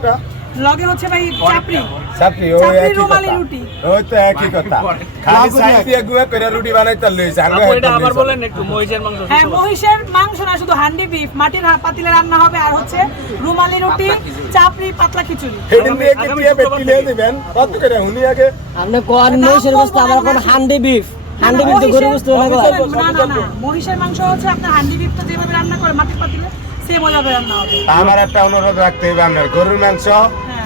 লগটা লগে হচ্ছে ভাই চাপড়ি চাপড়ি ওই একই রুমালি কথা রুটি ওই তো একই কথা খালি সাইড দিয়ে গুয়া করে রুটি বানাইতে লইছে আগে এটা আবার বলেন একটু মহিষের মাংস হ্যাঁ মহিষের মাংস না শুধু হান্ডি বিফ মাটির পাতিলে রান্না হবে আর হচ্ছে রুমালি রুটি চাপড়ি পাতলা খিচুড়ি হেডিং দিয়ে কি দিয়ে বেটি নিয়ে দিবেন কত করে হুনি আগে আপনি কোন মহিষের গোশত আমার কোন হান্ডি বিফ তো গরু গোশত না না মহিষের মাংস হচ্ছে আপনার হান্ডি বিফটা যেভাবে রান্না করে মাটির পাতিলে সেম ভাবে রান্না হবে আমার একটা অনুরোধ রাখতে হবে আপনার গরুর মাংস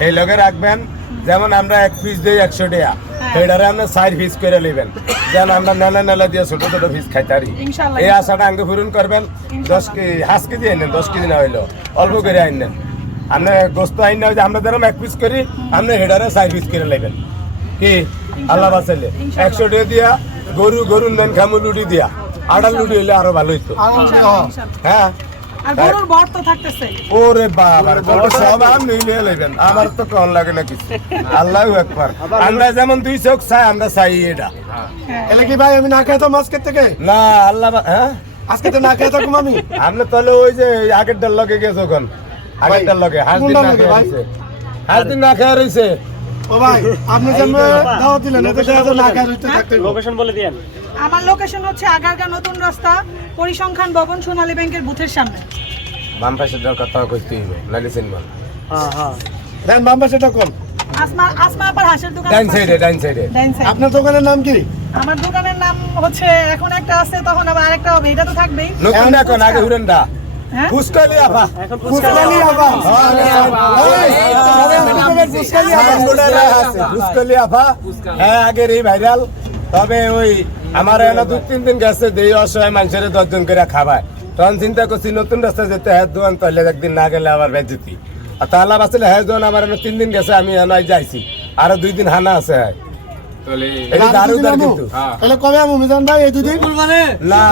এই লগে রাখবেন যেমন আমরা এক পিস দিই 100 টাকা এটারে আমরা 4 পিস করে নেবেন যেন আমরা নানা নালা দিয়ে ছোট ছোট পিস খাইতে পারি ইনশাআল্লাহ এই আশাটা আঙ্গে পূরণ করবেন 10 কেজি আইনেন 10 কেজি না হইলো অল্প করে আইনেন আমরা গোস্ত আইন না আমরা যেরকম এক পিস করি আমরা হেডারে 4 পিস করে নেবেন কি আল্লাহ বাঁচাইলে 100 টাকা দিয়া গরুর নেন খামু লুডি দিয়া আড়া লুডি হইলে আরো ভালো হইতো হ্যাঁ আর গরুর বট তো থাকতেছে ওরে বাবা বড় সব আমি নিয়ে লইবেন আমার তো কোন লাগে না কিছু আল্লাহু আকবার আমরা যেমন দুই চোখ চাই আমরা চাই এটা এলে কি ভাই আমি না খাই তো মাছ খেতে থেকে না আল্লাহ হ্যাঁ আজকে তো না খাই তো আমি আপনি তাহলে ওই যে আগের ডাল লগে গেছো কোন আগের লগে হাঁস দিন না খেয়ে রইছে হাঁস দিন না খেয়ে রইছে ও ভাই আপনি যেন দাওয়াত দিলেন এতে না খাই রইতে থাকতে লোকেশন বলে দেন আমার লোকেশন হচ্ছে আগারগা নতুন রাস্তা পরিসংখ্যান ভবন সোনালী ব্যাংকের বুথের সামনে বাম পাশে যাওয়ার কথা কইতে হইবে নালে সিনেমা হ্যাঁ দেন বাম্বা সেটা কোন আসমা আপার হাঁসের দোকান ডাইন সাইডে ডাইন সাইড আপনার দোকানের নাম কি আমার দোকানের নাম হচ্ছে এখন একটা আছে তখন আবার আরেকটা হবে এটা তো থাকবেই নতুন এখন আগে হুরেনডা হ্যাঁ ফুসকালি আপা এখন ফুসকালি আবা ফুসকালি আপা হ্যাঁ আগের এই ভাইরাল তবে ওই আমার এনে 2-3 দিন গেছে দেই অসহায় মানুষের 10 জন করে খাবায় তখন চিন্তা করছি নতুন রাস্তা যেতে হ্যাঁ দোকান তাহলে একদিন না গেলে আবার বেজতি আর তাহলে বাঁচলে হ্যাঁ দোকান আমার 3 দিন গেছে আমি এনে যাইছি আরো 2 দিন হানা আছে হ্যাঁ এটা দারুদার কিন্তু তাহলে কবে আমু মিজান ভাই এই দুদিন না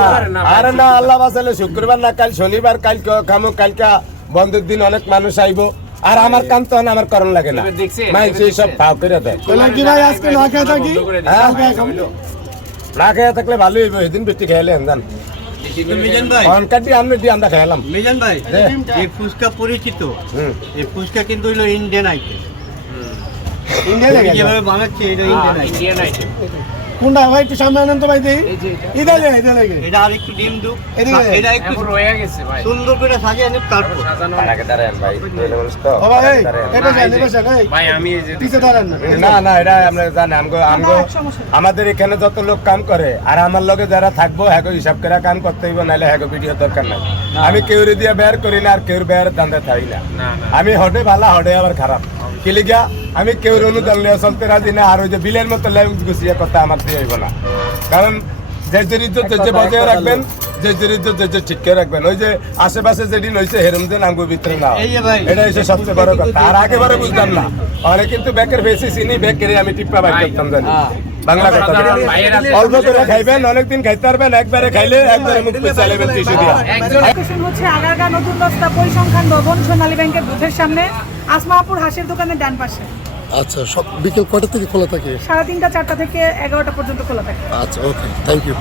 আরে না আল্লাহ বাঁচালে শুক্রবার না কাল শনিবার কাল খামো কালকা বন্ধের দিন অনেক মানুষ আইবো আর আমার কাম তখন আমার করণ লাগে না মানুষ এই সব পাও করে দেয় তাহলে কি ভাই আজকে না খাই থাকি না খেয়ে থাকলে ভালো হইব এদিন বেশি খেয়ালে জান মিজান ভাই অনকাটি আমরা দিয়ে আমরা খেলাম মিজান ভাই এই ফুচকা পরিচিত এই ফুচকা কিন্তু হলো ইন্ডিয়ান আইটেম যেভাবে বানাচ্ছে এটা ইন্ডিয়ান আইটেম কোনটা ভাই একটু সামনে আনেন তো ভাই দেই এটা লাগে এটা আর একটু ডিম দু এদিকে। এটা একটু রয়ে গেছে ভাই সুন্দর করে সাজিয়ে আনে তারপর আগে দাঁড়ান ভাই তৈলে মানুষ তো ও ভাই এটা যান এই ভাই আমি এই যে পিছে দাঁড়ান না না না এটা আমরা জানি আমগো আমাদের এখানে যত লোক কাম করে আর আমার লগে যারা থাকবো হ্যাঁ হিসাব করে কাম করতে হইব নাহলে হ্যাঁ ভিডিও দরকার নাই আমি কেউরে দিয়ে বের করি না আর কেউর বের দান্দা থাকি না আমি হডে ভালো হডে আবার খারাপ কিলিগা আমি কেউর অনুদান লিয়ে চলতে রাজি না আর ওই যে বিলের মতো লেউজ গুছিয়ে কথা আমার দিয়ে হইব না কারণ যে ইজ্জত যে বজায় রাখবেন যে ইজ্জত যে ঠিক করে রাখবেন ওই যে আশেপাশে যেদিন হয়েছে হেরম যে নাঙ্গু ভিতরে না এটা হচ্ছে সবচেয়ে বড় কথা আর একেবারে বুঝতাম না অনেক কিন্তু ব্যাকের বেশি চিনি ব্যাকেরে আমি টিপ্পা বাই করতাম জানি বাংলা কথা অল্প করে খাইবেন অনেকদিন খাইতে পারবেন একবারে খাইলে একবারে মুখ পেঁচা লেবেন টিস্যু দিয়া লোকেশন হচ্ছে আগারগা নতুন রাস্তা পরিসংখ্যান ভবন সোনালী ব্যাংকের বুথের সামনে আসমাপুর হাঁসের দোকানের ডান পাশে আচ্ছা সব বিকেল কয়টা থেকে খোলা থাকে 3:30 4টা থেকে 11টা পর্যন্ত খোলা থাকে আচ্ছা ওকে থ্যাংক ইউ